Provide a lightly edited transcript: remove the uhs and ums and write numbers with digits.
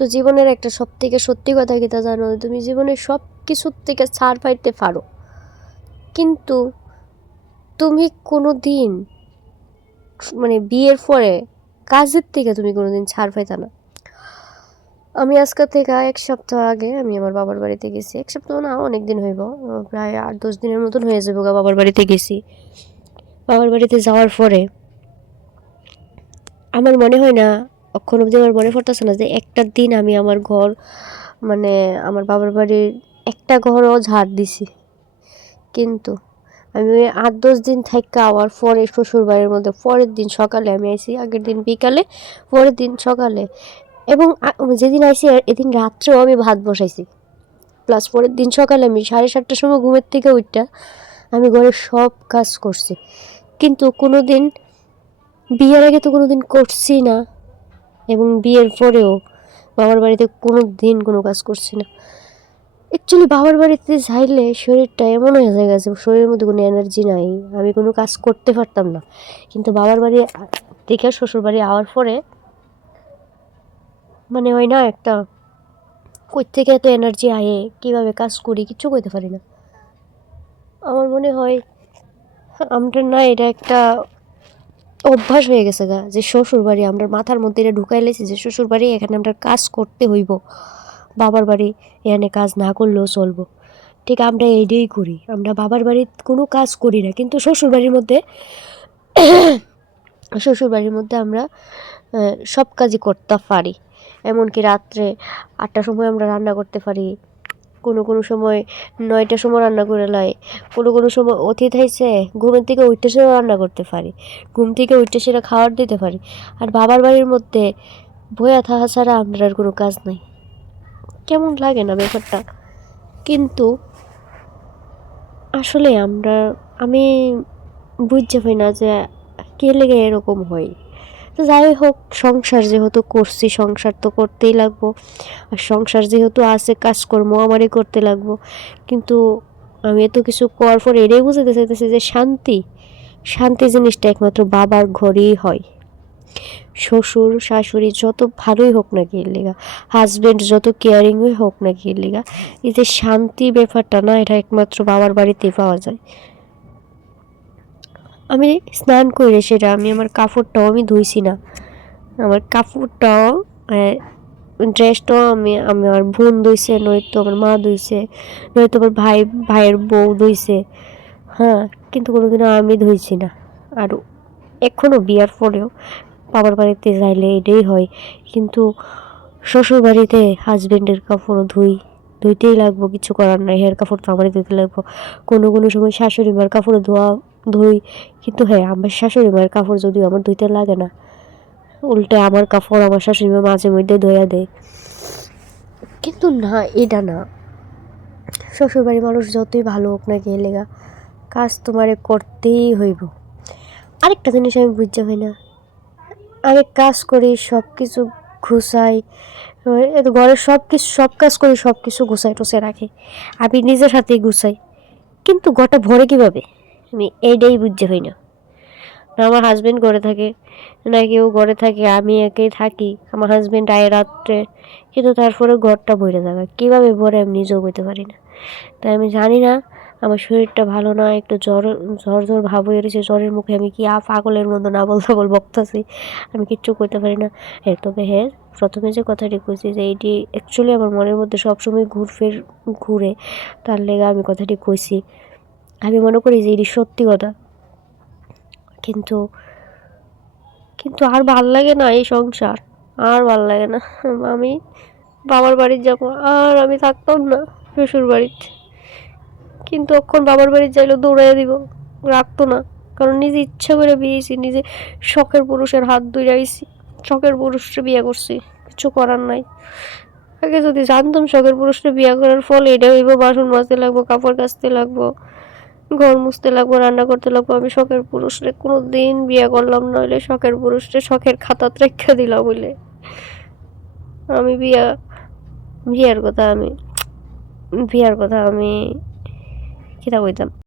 তো জীবনের একটা সব থেকে সত্যি কথা কি তা জানো, তুমি জীবনের সব কিছুর থেকে ছাড় পাইতে পারো, কিন্তু তুমি কোনো দিন মানে বিয়ের পরে কাজের থেকে তুমি কোনো দিন ছাড় পাইতা না। আমি আজকে থেকে 1 সপ্তাহ আগে আমি আমার বাবার বাড়িতে গেছি। 1 সপ্তাহ না, অনেক দিন হইব, প্রায় 8-10 দিনের মতন হয়ে যাবো বাবার বাড়িতে গেছি। বাবার বাড়িতে যাওয়ার পরে আমার মনে হয় না, এখন অব্দি আমার মনে পড়তেছে না যে একটা দিন আমি আমার ঘর মানে আমার বাবার বাড়ির একটা ঘরও ঝাড় দিছি। কিন্তু আমি ওই 8-10 দিন থেকে আবার পরে শ্বশুর বাড়ির মধ্যে পরের দিন সকালে আমি আইছি, আগের দিন বিকালে, পরের দিন সকালে, এবং যেদিন আইছি এদিন রাত্রেও আমি ভাত বসাইছি। প্লাস পরের দিন সকালে আমি 7:30টার সময় ঘুমের থেকে উঠটা আমি ঘরের সব কাজ করছি। কিন্তু কোনো দিন বিয়ের আগে তো কোনো দিন করছি না, এবং বিয়ের পরেও বাবার বাড়িতে কোনো দিন কোনো কাজ করছি না। অ্যাকচুয়ালি বাবার বাড়িতে যাইলে শরীরটা এমন হয়ে যায় গেছে, শরীরের মধ্যে কোনো এনার্জি নাই, আমি কোনো কাজ করতে পারতাম না। কিন্তু বাবার বাড়ি থেকে শ্বশুর বাড়ি আওয়ার পরে মানে হয় না একটা, কই থেকে এত এনার্জি আয়ে, কীভাবে কাজ করি কিচ্ছু করতে পারি না। আমার মনে হয় আমরা না, এটা একটা অভ্যাস হয়ে গেছে গা, যে শ্বশুর বাড়ি আমরা মাথার মধ্যে এটা ঢুকাই লেছি যে শ্বশুর বাড়ি এখানে আমরা কাজ করতে হইব, বাবার বাড়ি এখানে কাজ না করলেও চলবো। ঠিক আমরা এইটাই করি, আমরা বাবার বাড়ির কোনো কাজ করি না, কিন্তু শ্বশুর বাড়ির মধ্যে আমরা সব কাজই করতে পারি। এমনকি রাত্রে 8টার সময় আমরা রান্না করতে পারি, কোনো সময় 9টার সময় রান্না করে লাই, কোনো সময় অতিথি আইছে ঘুমের থেকে উঠতে সেটা রান্না করতে পারি, ঘুম থেকে উঠতে সেটা খাবার দিতে পারি। আর বাবার বাড়ির মধ্যে বয়া থাকা ছাড়া আমরা আর কোনো কাজ নাই। কেমন লাগে না ব্যাপারটা? কিন্তু আসলে আমি বুঝতে পারি না যে কে লেগে এরকম হয়। তো যাই হোক, সংসার যেহেতু করছি, সংসার তো করতেই লাগবো, আর সংসার যেহেতু আছে কাজকর্ম আমারই করতে লাগবো। কিন্তু আমি এত কিছু করার পর এটাই বুঝতে চাইতেছি যে শান্তি জিনিসটা একমাত্র বাবার ঘরেই হয়। শ্বশুর শাশুড়ি যত ভালোই হোক না কি এর লেগা, হাজব্যান্ড যত কেয়ারিংই হোক না কি এর লেগা, এই যে শান্তি ব্যাপারটা না, এটা একমাত্র বাবার বাড়িতেই পাওয়া যায়। আমি স্নান করে সেটা আমি আমার কাপড়টাও আমি ধুইছি না, আমার কাপড়টাও ড্রেসটাও আমার বোন ধুইছে, নয়তো আমার মা ধুইছে, নয়তো আমার ভাইয়ের বউ ধুইছে। হ্যাঁ, কিন্তু কোনোদিনও আমি ধুইছি না। আর এখনও বিয়ার পরেও বাবার বাড়িতে যাইলে এটাই হয়। কিন্তু শ্বশুর বাড়িতে হাজব্যান্ডের কাপড়ও ধুইতেই লাগবো, কিছু করার নাই, হেয়ার কাপড় তো আমারই ধুতে লাগবো। কোনো সময় শাশুড়ি মার কাপড় ধুই, কিন্তু হ্যাঁ, আমার শাশুড়ি মায়ের কাপড় যদিও আমার ধুইতে লাগে না, উল্টে আমার কাপড় আমার শাশুড়ি মা মাঝে মধ্যে ধুইয়া দেয়। কিন্তু না, এটা না, শ্বশুরবাড়ির মানুষ যতই ভালো হোক না কে লেগা, কাজ তোমারে করতেই হইব। আরেকটা জিনিস আমি বুঝতে পাই না, আমি কাজ করি, সব কিছু গুছাই, ঘরের সব কাজ করি, সব কিছু গুছাই টুছাই রাখি, আমি নিজের হাতেই গুছাই, কিন্তু ঘরটা ভরে কীভাবে আমি এইটাই বুঝতে পাই না। না আমার হাজব্যান্ড ঘরে থাকে, না কেউ ঘরে থাকে, আমি একাই থাকি, আমার হাজব্যান্ড আয় রাত্রে, কিন্তু তারপরে ঘরটা ভরে থাকা কীভাবে ভরে আমি নিজেও বলতে পারি না। তাই আমি জানি না, আমার শরীরটা ভালো না, একটু জ্বর ভাব হয়ে রয়েছে, জ্বরের মুখে আমি কি পাগলের মতো না বকতাছি, আমি কিচ্ছু করতে পারি না। তবে হ্যাঁ, প্রথমে যে কথাটি কইছি যে এইটি অ্যাকচুয়ালি আমার মনের মধ্যে সবসময় ঘুরে, তার লেগে আমি কথাটি কইছি। আমি মনে করি যে এটি সত্যি কথা, কিন্তু আর ভাল লাগে না এই সংসার, আর ভাল লাগে না। আমি বাবার বাড়ি যাবো, আর আমি থাকতাম না শ্বশুর বাড়িতে। কিন্তু এখন বাবার বাড়ি যাইলেও দৌড়াইয়া দিব, রাখতো না, কারণ নিজে ইচ্ছা করে বিয়েছি, নিজে শখের পুরুষের হাত ধুইরাইছি, শখের পুরুষকে বিয়ে করছি, কিছু করার নাই। আগে যদি জানতাম শখের পুরুষকে বিয়ে করার ফল এটা হইব, বাসন মাজতে লাগবো, কাপড় কাচতে লাগবো, ঘর মুছতে লাগবো, রান্না করতে লাগবো, আমি শখের পুরুষরে কোনো দিন বিয়ে করলাম না, হইলে শখের পুরুষরে শখের খাতাত রেখে দিলাম হইলে। আমি বিয়ার কথা আমি কিতা কইতাম।